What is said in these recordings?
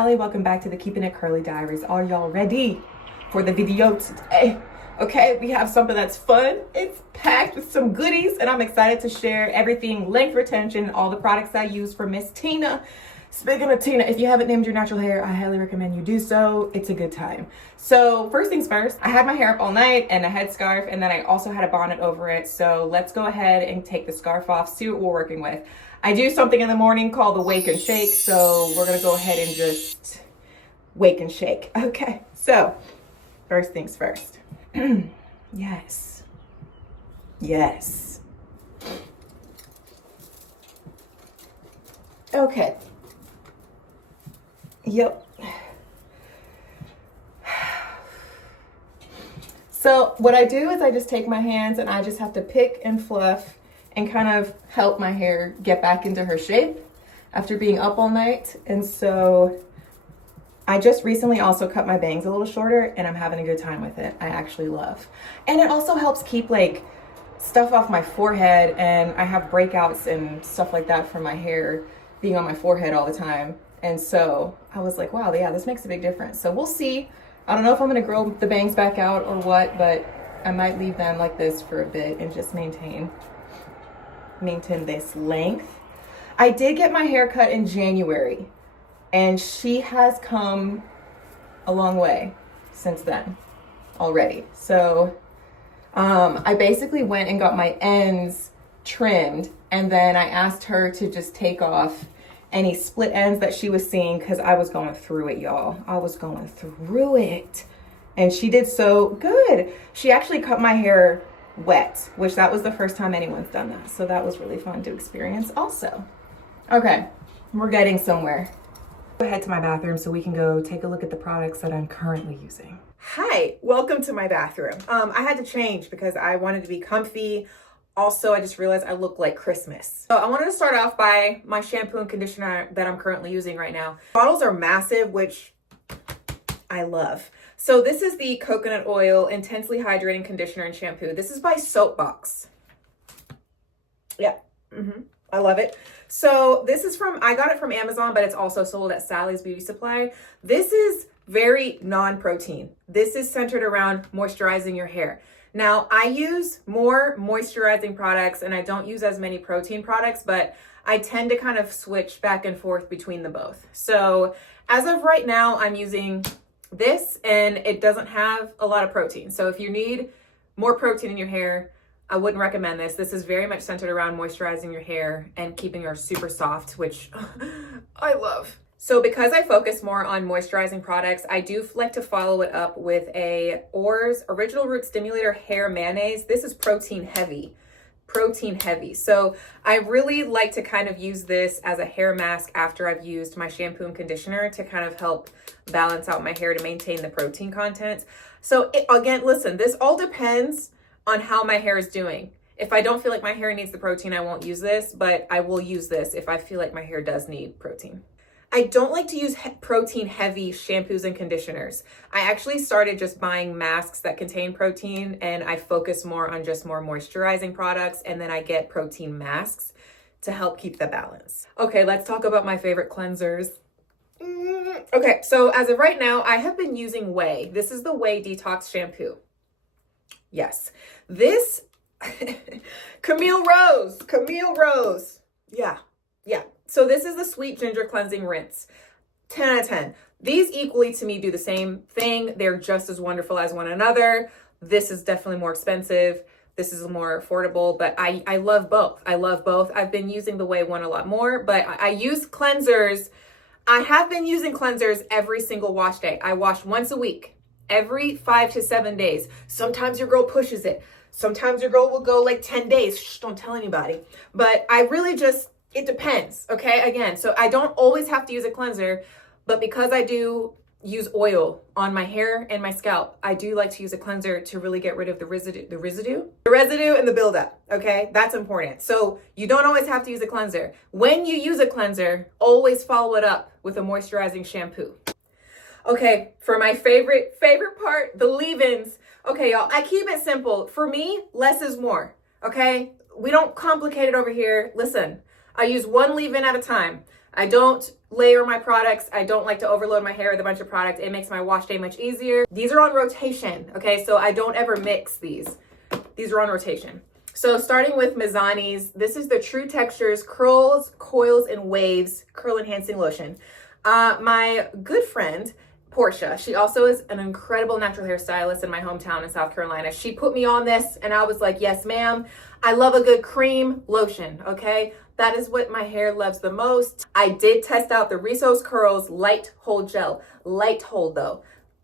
Sally, welcome back to the Keeping It Curly Diaries. Are y'all ready for the video today? Okay, we have something that's fun. It's packed with some goodies and I'm excited to share everything length retention, all the products I use for Miss Tina. Speaking of Tina, if you haven't named your natural hair, I highly recommend you do so. It's a good time. So first things first, I had my hair up all night and a headscarf, and then I also had a bonnet over it. So let's go ahead and take the scarf off, see what we're working with. I do something in the morning called the wake and shake. So we're gonna go ahead and just wake and shake. Okay, so first things first. Yes. Yes. Okay. Yep. So what I do is I just take my hands and I just have to pick and fluff and kind of help my hair get back into her shape after being up all night. And so I just recently also cut my bangs a little shorter and I'm having a good time with it. I actually love. And it also helps keep like stuff off my forehead, and I have breakouts and stuff like that from my hair being on my forehead all the time. And so I was like, wow, yeah, this makes a big difference. So we'll see. I don't know if I'm gonna grow the bangs back out or what, but I might leave them like this for a bit and just maintain this length. I did get my hair cut in January and she has come a long way since then already. So I basically went and got my ends trimmed, and then I asked her to just take off any split ends that she was seeing because I was going through it, y'all. I was going through it. And she did so good. She actually cut my hair wet, which that was the first time anyone's done that. So that was really fun to experience also. Okay, we're getting somewhere. Go ahead to my bathroom so we can go take a look at the products that I'm currently using. Hi, welcome to my bathroom. I had to change because I wanted to be comfy. Also, I just realized I look like Christmas. So I wanted to start off by my shampoo and conditioner that I'm currently using right now. Bottles are massive, which I love. So this is the coconut oil intensely hydrating conditioner and shampoo. This is by Soapbox. Yeah, I love it. So this is I got it from Amazon, but it's also sold at Sally's Beauty Supply. This is very non-protein. This is centered around moisturizing your hair. Now, I use more moisturizing products and I don't use as many protein products, but I tend to kind of switch back and forth between the both. So as of right now, I'm using this and it doesn't have a lot of protein. So if you need more protein in your hair, I wouldn't recommend this. This is very much centered around moisturizing your hair and keeping yours super soft, which I love. So because I focus more on moisturizing products, I do like to follow it up with a Oars Original Root Stimulator Hair Mayonnaise. This is protein heavy. So I really like to kind of use this as a hair mask after I've used my shampoo and conditioner to kind of help balance out my hair to maintain the protein content. So again, listen, this all depends on how my hair is doing. If I don't feel like my hair needs the protein, I won't use this, but I will use this if I feel like my hair does need protein. I don't like to use protein heavy shampoos and conditioners. I actually started just buying masks that contain protein, and I focus more on just more moisturizing products, and then I get protein masks to help keep the balance. Okay, let's talk about my favorite cleansers. Okay, so as of right now, I have been using Whey. This is the Whey Detox Shampoo. Yes, this Camille Rose. Yeah. So this is the Sweet Ginger Cleansing Rinse. 10 out of 10. These equally to me do the same thing. They're just as wonderful as one another. This is definitely more expensive. This is more affordable, but I love both. I've been using the Whey one a lot more, but I use cleansers. I have been using cleansers every single wash day. I wash once a week, every 5 to 7 days. Sometimes your girl pushes it. Sometimes your girl will go like 10 days. Shh, don't tell anybody. But I really it depends, okay? Again, so I don't always have to use a cleanser, but because I do use oil on my hair and my scalp, I do like to use a cleanser to really get rid of the residue and the buildup, okay? That's important. So you don't always have to use a cleanser. When you use a cleanser, always follow it up with a moisturizing shampoo. Okay, for my favorite part, the leave-ins. Okay, y'all, I keep it simple. For me, less is more, okay? We don't complicate it over here. Listen, I use one leave-in at a time. I don't layer my products. I don't like to overload my hair with a bunch of product. It makes my wash day much easier. These are on rotation, okay? So I don't ever mix these. These are on rotation. So starting with Mizani's, this is the True Textures Curls, Coils, and Waves Curl Enhancing Lotion. My good friend, Portia, she also is an incredible natural hairstylist in my hometown in South Carolina. She put me on this and I was like, yes, ma'am. I love a good cream lotion, okay? That is what my hair loves the most. I did test out the Rizos Curls Light Hold Gel. Light hold though.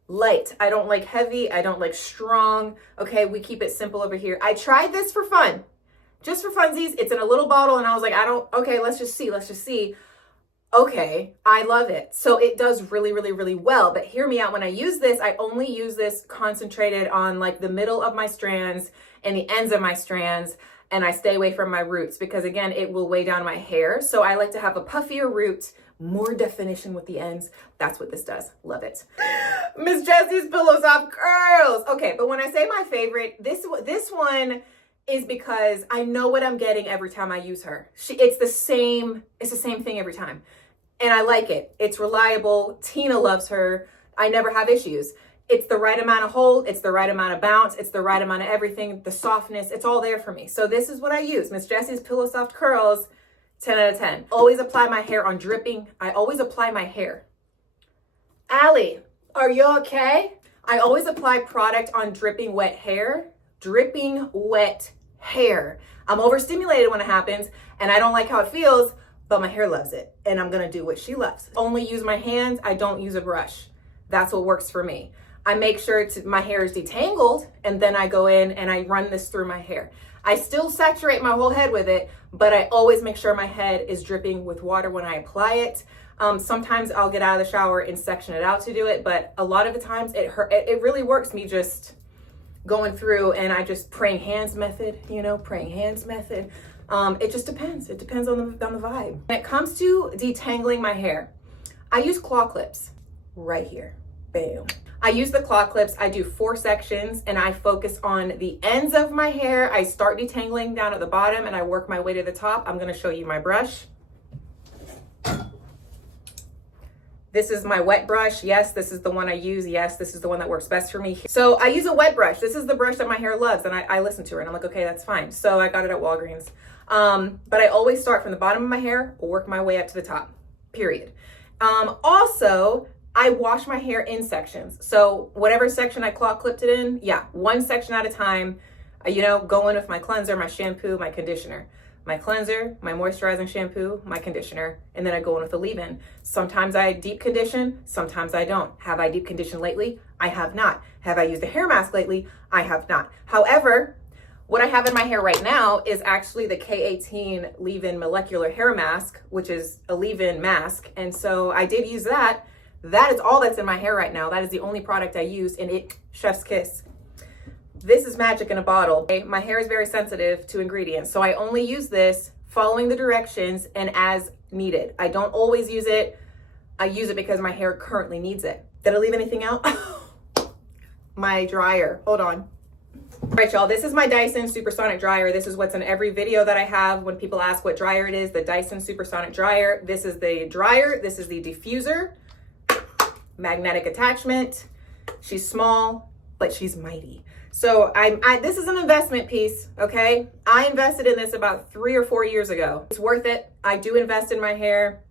Light. I don't like heavy. I don't like strong. Okay, we keep it simple over here. I tried this for fun. Just for funsies. It's in a little bottle and I was like, okay, let's just see. Okay, I love it. So it does really, really, really well. But hear me out. When I use this, I only use this concentrated on like the middle of my strands and the ends of my strands. And I stay away from my roots because again, it will weigh down my hair. So I like to have a puffier root, more definition with the ends. That's what this does. Love it. Miss Jessie's Pillow Soft Curls. Okay, but when I say my favorite, this one is because I know what I'm getting every time I use her. It's the same thing every time. And I like it. It's reliable. Tina loves her. I never have issues. It's the right amount of hold. It's the right amount of bounce. It's the right amount of everything. The softness, it's all there for me. So this is what I use. Miss Jessie's Pillow Soft Curls, 10 out of 10. Always apply my hair on dripping. I always apply my hair. Allie, are you okay? I always apply product on dripping wet hair. Dripping wet hair. I'm overstimulated when it happens and I don't like how it feels, but my hair loves it and I'm gonna do what she loves. Only use my hands. I don't use a brush. That's what works for me. I make sure my hair is detangled and then I go in and I run this through my hair. I still saturate my whole head with it, but I always make sure my head is dripping with water when I apply it. Sometimes I'll get out of the shower and section it out to do it, but a lot of the times it really works me just going through and I just praying hands method, praying hands method. It just depends. It depends on the vibe. When it comes to detangling my hair, I use claw clips right here. Bam. I use the claw clips. I do 4 sections and I focus on the ends of my hair. I start detangling down at the bottom and I work my way to the top. I'm going to show you my brush. This is my wet brush. Yes, this is the one I use. Yes, this is the one that works best for me. So I use a wet brush. This is the brush that my hair loves. And I listen to her and I'm like, okay, that's fine. So I got it at Walgreens. But I always start from the bottom of my hair, work my way up to the top, period. Also, I wash my hair in sections. So whatever section I claw clipped it in, one section at a time, go in with my cleanser, my shampoo, my conditioner. My cleanser, my moisturizing shampoo, my conditioner, and then I go in with a leave-in. Sometimes I deep condition, sometimes I don't. Have I deep conditioned lately? I have not. Have I used a hair mask lately? I have not. However, what I have in my hair right now is actually the K18 leave-in molecular hair mask, which is a leave-in mask. And so I did use that. That is all that's in my hair right now. That is the only product I use, and it, chef's kiss. This is magic in a bottle. Okay? My hair is very sensitive to ingredients, so I only use this following the directions and as needed. I don't always use it. I use it because my hair currently needs it. Did I leave anything out? My dryer. Hold on. All right, y'all, this is my Dyson Supersonic Dryer. This is what's in every video that I have when people ask what dryer it is, the Dyson Supersonic Dryer. This is the dryer. This is the diffuser. Magnetic attachment. She's small, but she's mighty. So this is an investment piece, okay? I invested in this about 3 or 4 years ago. It's worth it. I do invest in my hair.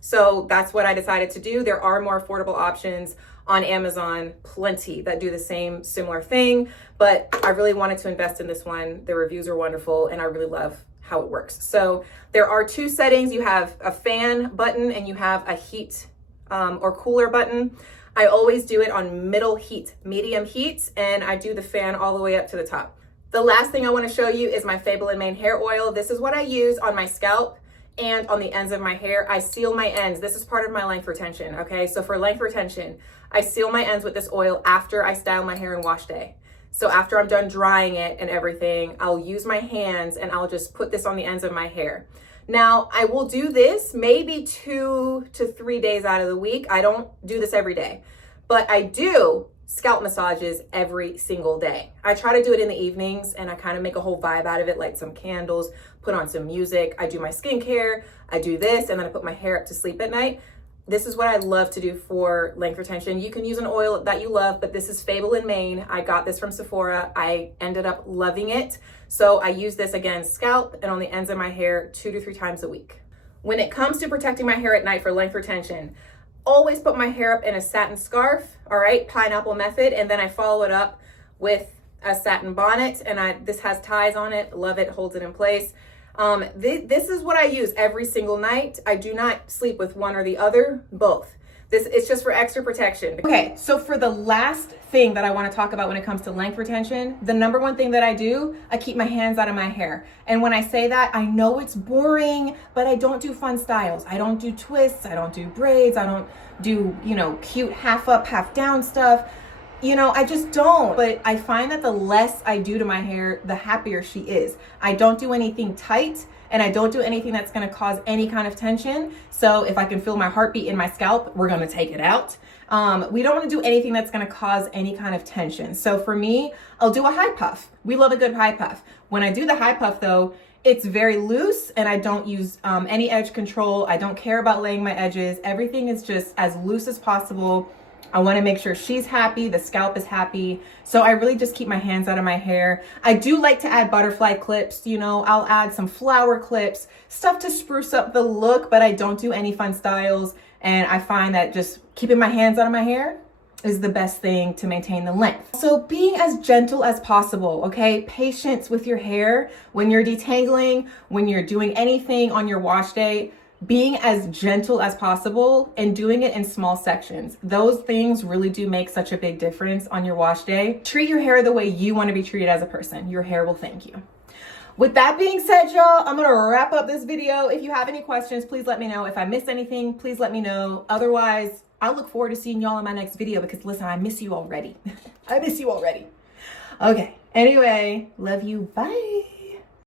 So that's what I decided to do. There are more affordable options on Amazon, plenty that do the same similar thing, but I really wanted to invest in this one. The reviews are wonderful and I really love how it works. So there are 2 settings. You have a fan button and you have a heat or cooler button. I always do it on middle heat, medium heat, and I do the fan all the way up to the top. The last thing I want to show you is my Fable & Mane hair oil. This is what I use on my scalp and on the ends of my hair. I seal my ends. This is part of my length retention, okay? So for length retention, I seal my ends with this oil after I style my hair and wash day. So after I'm done drying it and everything, I'll use my hands and I'll just put this on the ends of my hair. Now, I will do this maybe 2 to 3 days out of the week. I don't do this every day, but I do scalp massages every single day. I try to do it in the evenings, and I kind of make a whole vibe out of it, light some candles, put on some music. I do my skincare, I do this, and then I put my hair up to sleep at night. This is what I love to do for length retention. You can use an oil that you love, but this is Fable in Maine. I got this from Sephora. I ended up loving it. So I use this again, scalp and on the ends of my hair 2 to 3 times a week. When it comes to protecting my hair at night for length retention, always put my hair up in a satin scarf, all right, pineapple method, and then I follow it up with a satin bonnet, and this has ties on it. Love it, holds it in place. This is what I use every single night. I do not sleep with one or the other, both. It's just for extra protection. Okay, so for the last thing that I want to talk about when it comes to length retention, the number one thing that I do, I keep my hands out of my hair. And when I say that, I know it's boring, but I don't do fun styles. I don't do twists, I don't do braids, I don't do, cute half up, half down stuff. I just don't. But I find that the less I do to my hair, the happier she is. I don't do anything tight, and I don't do anything that's going to cause any kind of tension. So if I can feel my heartbeat in my scalp, we're going to take it out. We don't want to do anything that's going to cause any kind of tension. So for me, I'll do a high puff. We love a good high puff. When I do the high puff though, it's very loose, and I don't use any edge control. I don't care about laying my edges. Everything is just as loose as possible. I want to make sure she's happy, the scalp is happy. So I really just keep my hands out of my hair. I do like to add butterfly clips, I'll add some flower clips, stuff to spruce up the look, but I don't do any fun styles. And I find that just keeping my hands out of my hair is the best thing to maintain the length. So being as gentle as possible, okay? Patience with your hair when you're detangling, when you're doing anything on your wash day. Being as gentle as possible and doing it in small sections. Those things really do make such a big difference on your wash day. Treat your hair the way you want to be treated as a person. Your hair will thank you. With that being said, y'all, I'm gonna wrap up this video. If you have any questions, please let me know. If I missed anything, please let me know. Otherwise, I look forward to seeing y'all in my next video because listen, I miss you already. I miss you already. Okay, anyway, love you, bye.